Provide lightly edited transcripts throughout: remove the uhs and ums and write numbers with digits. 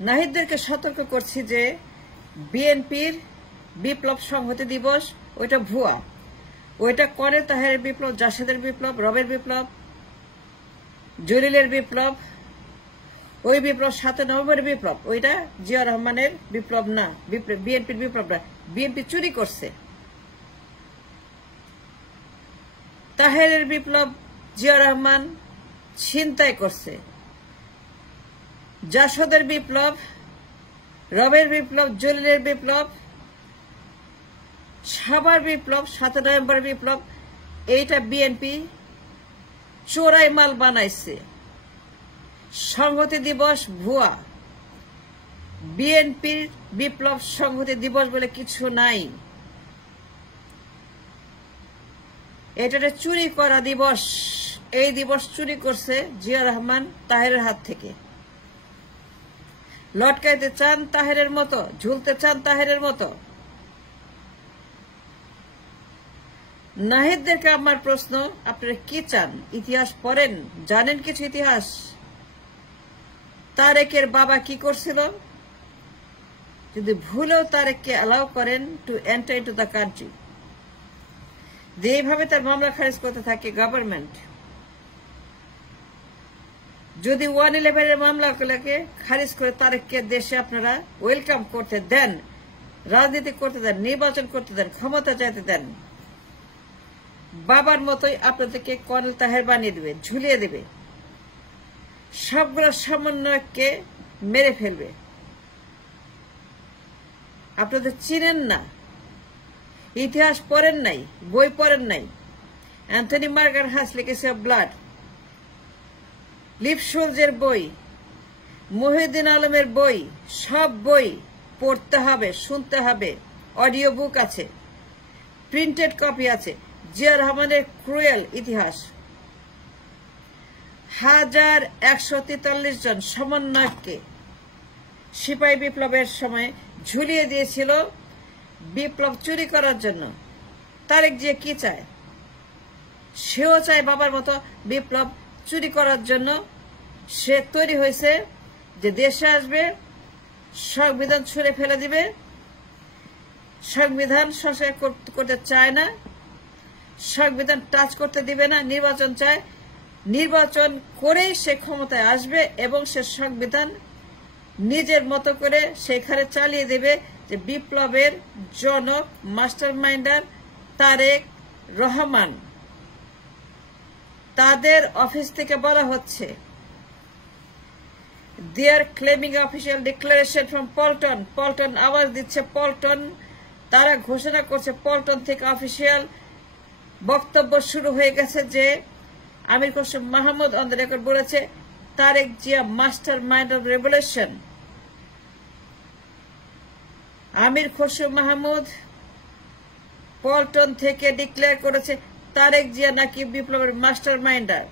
নাহিদদেরকে সতর্ক করছি যে বিএনপির বিপ্লব সংহতি দিবস ওইটা ভুয়া। ওইটা কর্নেল তাহেরের বিপ্লব, জাসদের বিপ্লব, রবের বিপ্লব, জলিলের বিপ্লব, ওই বিপ্লব 7 নভেম্বরের বিপ্লব। ওইটা জিয়া রহমানের বিপ্লব না, বিএনপির বিপ্লব না। বিএনপি চুরি করছে। তাহেরের বিপ্লব জিয়া রহমান ছিনতাই করছে। জাসদের বিপ্লব, রবের বিপ্লব, জলিলের বিপ্লব, সাভার বিপ্লব, 7 নভেম্বরের বিপ্লব, এইটা বিএনপি চোরাই মাল বানাইছে। সংহতি দিবস ভুয়া। বিএনপির বিপ্লব সংহতি দিবস বলে কিছু নাই। এটা চুরি করা দিবস। এই দিবস চুরি করছে জিয়া রহমান তাহেরের হাত থেকে। লটকাইতে চান তাহেরের মতো, ঝুলতে চান তাহেরের মতো। নাহিদদেরকে আমার প্রশ্ন, আপনারা কি চান? ইতিহাস পড়েন, জানেন কিছু ইতিহাস? তারেকের বাবা কি করছিল? যদি ভুলেও তারেককে অ্যালাউ করেন to enter into the country, যেভাবে তার মামলা খারিজ করতে থাকে গভর্নমেন্ট, যদি 111 এর মামলাগুলোকে খারিজ করে তারেককে দেশে আপনারা ওয়েলকাম করতে দেন, রাজনীতি করতে দেন, নির্বাচন করতে দেন, ক্ষমতা চাইতে দেন, বাবার মতোই আপনাদেরকে কর্নেল তাহের বানিয়ে দেবে, ঝুলিয়ে দেবে, সবগুলো সমন্বয়কে মেরে ফেলবে। আপনাদের চিনেন না, ইতিহাস পড়েন নাই, বই পড়েন নাই। অ্যান্থনি মার্গার হাস লিখেছে ব্লাড, লিভ সোলজের বই, মহিউদ্দিন আলমের বই, সব বই পড়তে হবে, শুনতে হবে। অডিও বুক আছে, প্রিন্টেড কপি আছে। জিয়া রহমানের ক্রুয়েল ইতিহাস। 1143 জন সমন্বয়ককে সিপাহী বিপ্লবের সময় ঝুলিয়ে দিয়েছিল বিপ্লব চুরি করার জন্য। তারেক জিয়া কি চায়? সেও চায় বাবার মতো বিপ্লব চুরি করার জন্য। সে তৈরি হয়েছে যে দেশে আসবে, সংবিধান ছুঁড়ে ফেলে দিবে, সংবিধান সংস্কার করতে চায় না, সংবিধান টাচ করতে দিবে না, নির্বাচন চায়। নির্বাচন করেই সে ক্ষমতায় আসবে এবং সে সংবিধান নিজের মতো করে সেখানে চালিয়ে দেবে। যে বিপ্লবের জনক মাস্টার মাইন্ডার তারেক রহমান, তাদের অফিস থেকে বলা হচ্ছে, they are claiming official declaration from Paltan. Paltan আওয়াজ দিচ্ছে, পল্টন তারা ঘোষণা করছে, পল্টন থেকে অফিসিয়াল বক্তব্য শুরু হয়ে গেছে যে Amir Khasru Mahmud on the record বলেছে Tarek Zia mastermind of revolution. Amir Khasru Mahmud Paltan থেকে ডিক্লেয়ার করেছে তারেক জিয়া নাকি বিপ্লবের master minder.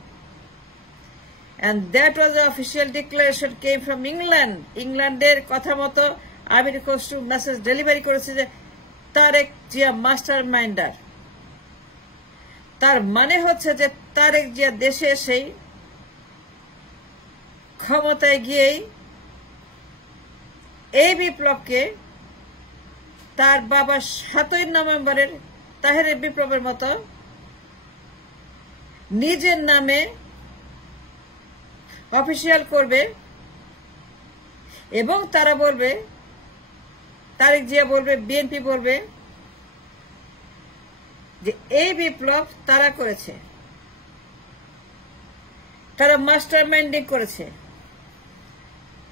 And that was the official declaration came from England. ইংল্যান্ডের কথা মতো আমির খসরু মেসেজ ডেলিভারি করেছে যে তারেক জিয়া মাস্টার মাইন্ডার। তার মানে হচ্ছে যে তারেক জিয়া দেশে এসেই ক্ষমতায় গিয়েই এই বিপ্লবকে তার বাবা 7 নভেম্বরের তাহেরের বিপ্লবের মতো নিজের নামে অফিসিয়াল করবে এবং তারা বলবে, তারেক জিয়া বলবে, বিএনপি বলবে যে এই বিপ্লব তারা করেছে, তারা মাস্টার মাইন্ডিং করেছে,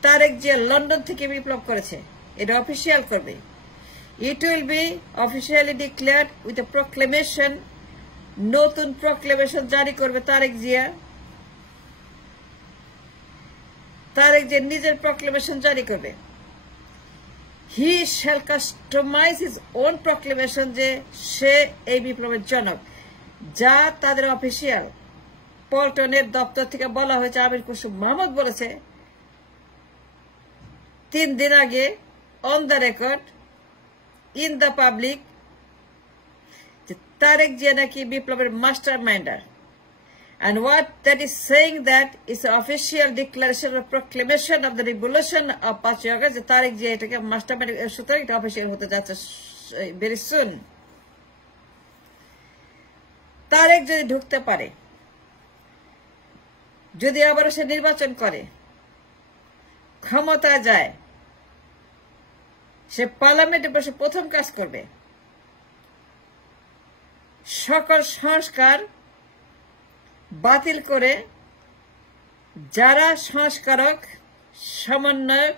তারেক জিয়া লন্ডন থেকে বিপ্লব করেছে। এটা অফিসিয়াল করবে। It will be officially declared with a proclamation. নতুন প্রক্লেমেশন জারি করবে তারেক জিয়া। তারেক জিয়া নিজের প্রক্লেমেশন জারি করবে। He shall customize his own proclamation যে সে এই বিপ্লবের জনক, যা তাদের অফিসিয়াল পল্টনের দপ্তর থেকে বলা হয়েছে। আমির খসরু মাহমুদ বলেছে 3 দিন আগে on the record in the public যে তারেক জিয়া নাকি বিপ্লবের master minder. And what that is saying that is an official declaration or proclamation of the revolution of 5 August যে তারেক জিয়া এটাকে মাস্টারমাইন্ড সুতরাং এটা অফিসিয়াল হতে যাচ্ছে ভেরি সুন। তারেক যদি ঢুকতে পারে, যদি আবারও সে নির্বাচন করে, ক্ষমতা যায়, সে পার্লামেন্টে বসে প্রথম কাজ করবে সকল সংস্কার বাতিল করে যারা সংস্কারক, সমন্বয়ক,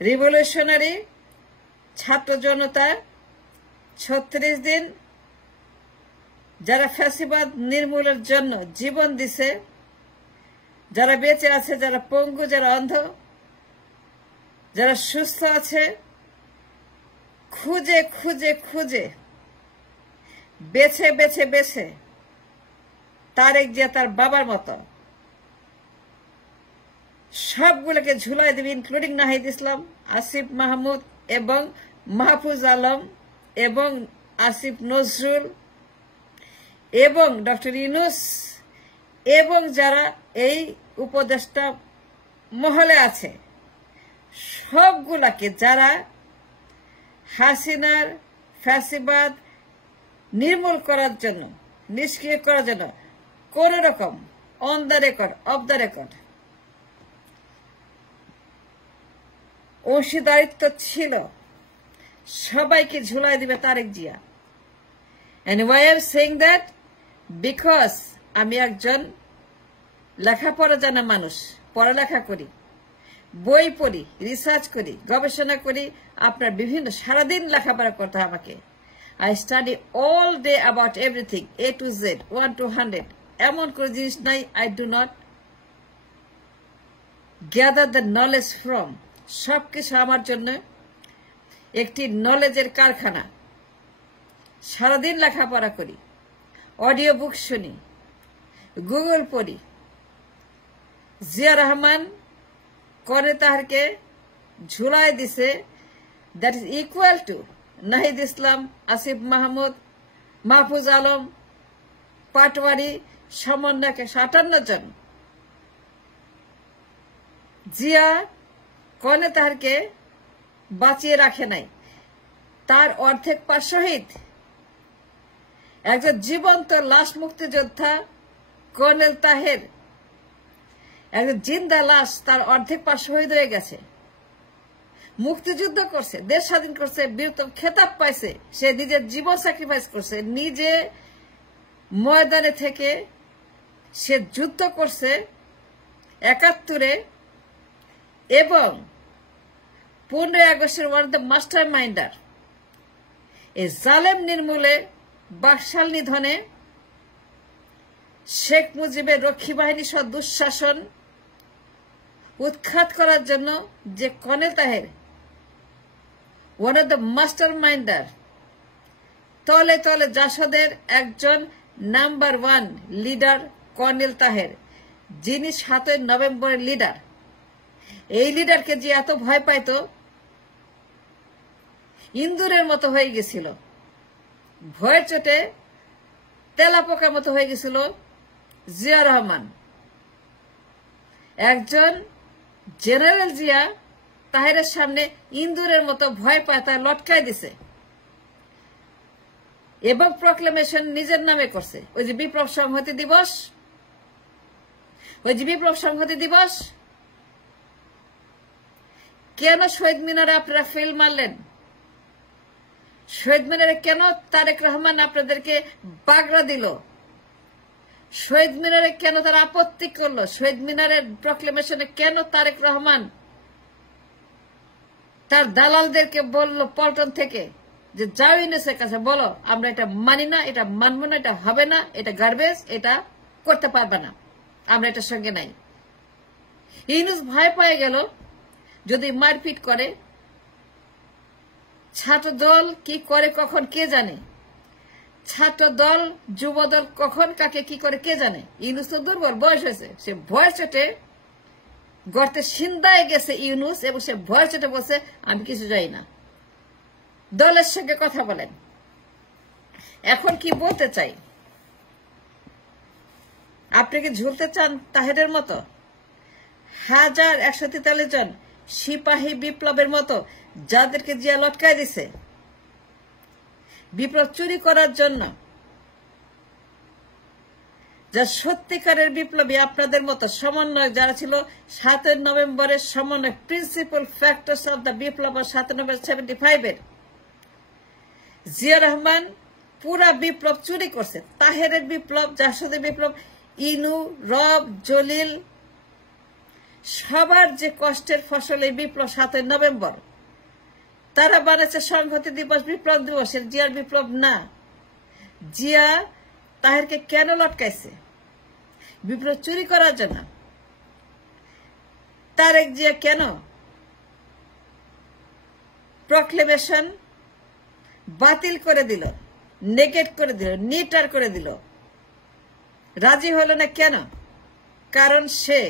রিভলিউশনারি, ছাত্র জনতা 36 দিন যারা ফ্যাসিবাদ নির্মূলের জন্য জীবন দিছে, যারা বেঁচে আছে, যারা পঙ্গু, যারা অন্ধ, যারা সুস্থ আছে, খুঁজে খুঁজে খুঁজে বেছে বেছে বেছে তারেক জিয়া তার বাবার মতো সবগুলোকে ঝুলাই দেবে, ইনক্লুডিং নাহিদ ইসলাম, আসিফ মাহমুদ এবং মাহফুজ আলম এবং আসিফ নজরুল এবং ডক্টর ইউনূস এবং যারা এই উপদেষ্টা মহলে আছে সবগুলাকে, যারা হাসিনার ফ্যাসিবাদ নির্মূল করার জন্য, নিষ্ক্রিয় করার জন্য কোন রকম on the record, of the record অংশীদারিত্ব ছিল, সবাইকে ঝুলাই দিবে Tarique Zia. And why I am saying that? Because আমি একজন লেখাপড়া জানা মানুষ, পড়ালেখা করি, বই পড়ি, রিসার্চ করি, গবেষণা করি, আপনার বিভিন্ন সারাদিন লেখাপড়া করতে হয় আমাকে। I study all day about everything, A to Z, 1 to 100. এমন কোন জিনিস নাই I do not gather the knowledge from. সবকিছু আমার জন্য একটি নলেজের কারখানা। সারাদিন লেখাপড়া করি, অডিও বুক শুনি, গুগল পড়ি। জিয়া রহমান করে তাহারকে ঝুলাই দিছে, that is equal to Nahid Islam, Asif Mahmud, Mahfuz Alam, Patwari, সমন্বয়কে 57 জন। জিয়া কনে তাহারকে বাঁচিয়ে রাখে নাই, তার অর্ধেক পা শহীদ। একজন জীবন্ত লাশ মুক্তিযোদ্ধা কর্নেল তাহের, একজন জিন্দা লাশ, তার অর্ধেক পা শহীদ হয়ে গেছে। মুক্তিযুদ্ধ করছে, দেশ স্বাধীন করছে, বীরত্ব খেতাব পাইছে, সে নিজের জীবন স্যাক্রিফাইস করছে, নিজে ময়দানে থেকে সে যুদ্ধ করছে 71-এ এবং 15 আগস্টের ওয়ান অফ দ্য মাস্টার মাইন্ডার। এই জালেম নির্মূলে, বাকশাল নিধনে, শেখ মুজিবের রক্ষী বাহিনী সহ দুঃশাসন উৎখাত করার জন্য যে colonel Taher, one of the master minder, তলে তলে জাসদের একজন নাম্বার 1 লিডার কর্নেল তাহের, যিনি 7 নভেম্বরের লিডার। এই লিডারকে যে এত ভয় পাইত, ইন্দুরের মতো হয়ে গেছিল, ভয়ের চোটে তেলাপোকার মতো হয়ে গেছিল জিয়া রহমান। একজন জেনারেল জিয়া তাহেরের সামনে ইন্দুরের মতো ভয় পায়, তার লটকায় দিছে এবং প্রক্লেমেশন নিজের নামে করছে। ওই যে বিপ্লব সংহতি দিবস, ওই যে বিপ্লব সংহতি দিবস, কেন শহীদ মিনারে আপনারা ফেল মারলেন? শহীদ মিনারে কেন তারেক রহমান আপনাদেরকে বাগড়া দিল? শহীদ মিনারে কেন তারা আপত্তি করলো? শহীদ মিনারের প্রক্লেমেশনে কেন তারেক রহমান তার দালালদেরকে বলল পল্টন থেকে যে যাও ইউনূসের কাছে বলো আমরা এটা মানি না, এটা মানবো না, এটা হবে না, এটা গার্বেজ, এটা করতে পারবে না, আমরা এটার সঙ্গে নাই। ইউনূস ভয় পেয়ে গেল যদি মারপিট করে। ছাত্র দল কি করে কখন কে জানে, ছাত্র দল যুব দল কখন কাকে কি করে কে জানে। ইউনূস তো দুর্বল, বয়স হয়েছে, সে ভয়ের চোটে গর্তে সিন্দায় গেছে ইউনূস, এবং সে ভয়ের চোটে বলছে আমি কিছু যাই না। দলের সঙ্গে কথা বলেন। এখন কি বলতে চাই, আপনি কি ঝুলতে চান তাহেরের মতো? 1143 জন সিপাহী বিপ্লবের মতো যাদেরকে জিয়া লটকায় দিছে বিপ্লব চুরি করার জন্য, যা সত্যিকারের বিপ্লবী আপনাদের মতো সমন্বয়ক যারা ছিল 7 নভেম্বরের সমন্বয়, প্রিন্সিপাল ফ্যাক্টরস অব দ্য বিপ্লব 7 নভেম্বর 75-এর। জিয়া রহমান পুরা বিপ্লব চুরি করছে। তাহেরের বিপ্লব, জাসদের বিপ্লব, ইনু, রব, জলিল, সবার যে কষ্টের ফসল এই বিপ্লব 7 নভেম্বর। তারা বানাচ্ছে সংহতি দিবস বিপ্লব দিবসের, জিয়ার বিপ্লব না। জিয়া তাহেরকে কেন লটকাইছে? বিপ্লব চুরি করার জন্য। তারেক জিয়া কেন প্রক্লেমেশন বাতিল করে দিল, নেগেট করে দিল, নিটার করে দিল? রাজি হলো না কেন? কারণ সে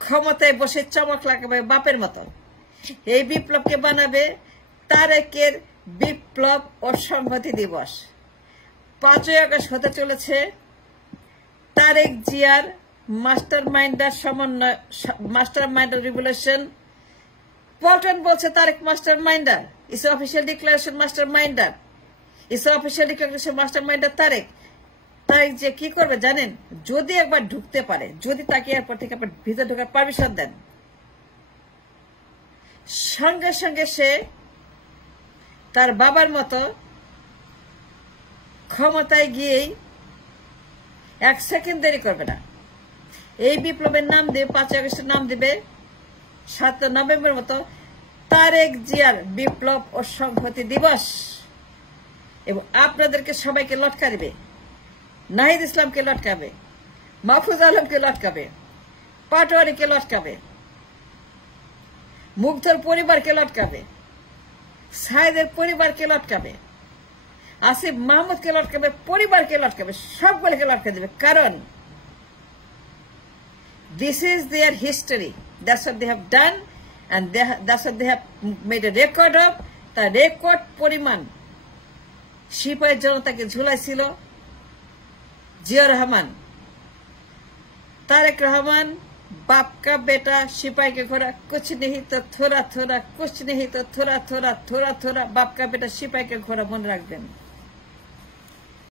ক্ষমতায় বসে চমক লাগাবে বাপের মতো। এই বিপ্লবকে বানাবে তারেকের বিপ্লব ও সংহতি দিবস। 5ই আগস্ট হতে চলেছে তারেক জিয়ার মাস্টার মাইন্ডার সমন্বয়, মাস্টার মাইন্ডার রিভলিউশন। পল্টন বলছে Tarek master minder, it's official declaration master minder, it's official declaration master minder Tarek. Tarek যে কি করবে জানেন? যদি একবার ঢুকতে পারে, যদি তাকে এরপর থেকে ভিতরে ঢোকার পারমিশন দেন, সঙ্গে সঙ্গে সে তার বাবার মতো ক্ষমতায় গিয়েই 1 সেকেন্ড দেরি করবে না। এই বিপ্লবের নাম দিয়ে 5 আগস্টের নাম দিবে 7 নভেম্বর মতো তারেক জিয়ার বিপ্লব ও সংহতি দিবস। এবং আপনাদেরকে সবাইকে লটকা দিবে। নাহিদ ইসলামকে লটকাবে, মাহফুজ আলমকে লটকাবে, পাটোয়ারিকে লটকাবে, মুগ্ধর পরিবারকে লটকাবে, সাইদের পরিবারকে লটকাবে, আসিফ মাহমুদকে লটকাবে, পরিবারকে লটকাবে, সবগুলোকে লটকা দেবে। কারণ this is their history, that's what they have done and that's what they have made a record of. তার রেকর্ড পরিমাণ সিপাহী জনতাকে ঝুলাইছিল জিয়া রহমান। तारक रहमान बाप का बेटा सिपाही के घोड़ा, कुछ नहीं तो थोड़ा थोड़ा, कुछ नहीं तो थोड़ा थोड़ा, थोड़ा थोड़ा बाप का बेटा सिपाही के घोड़ा मन रखबेन।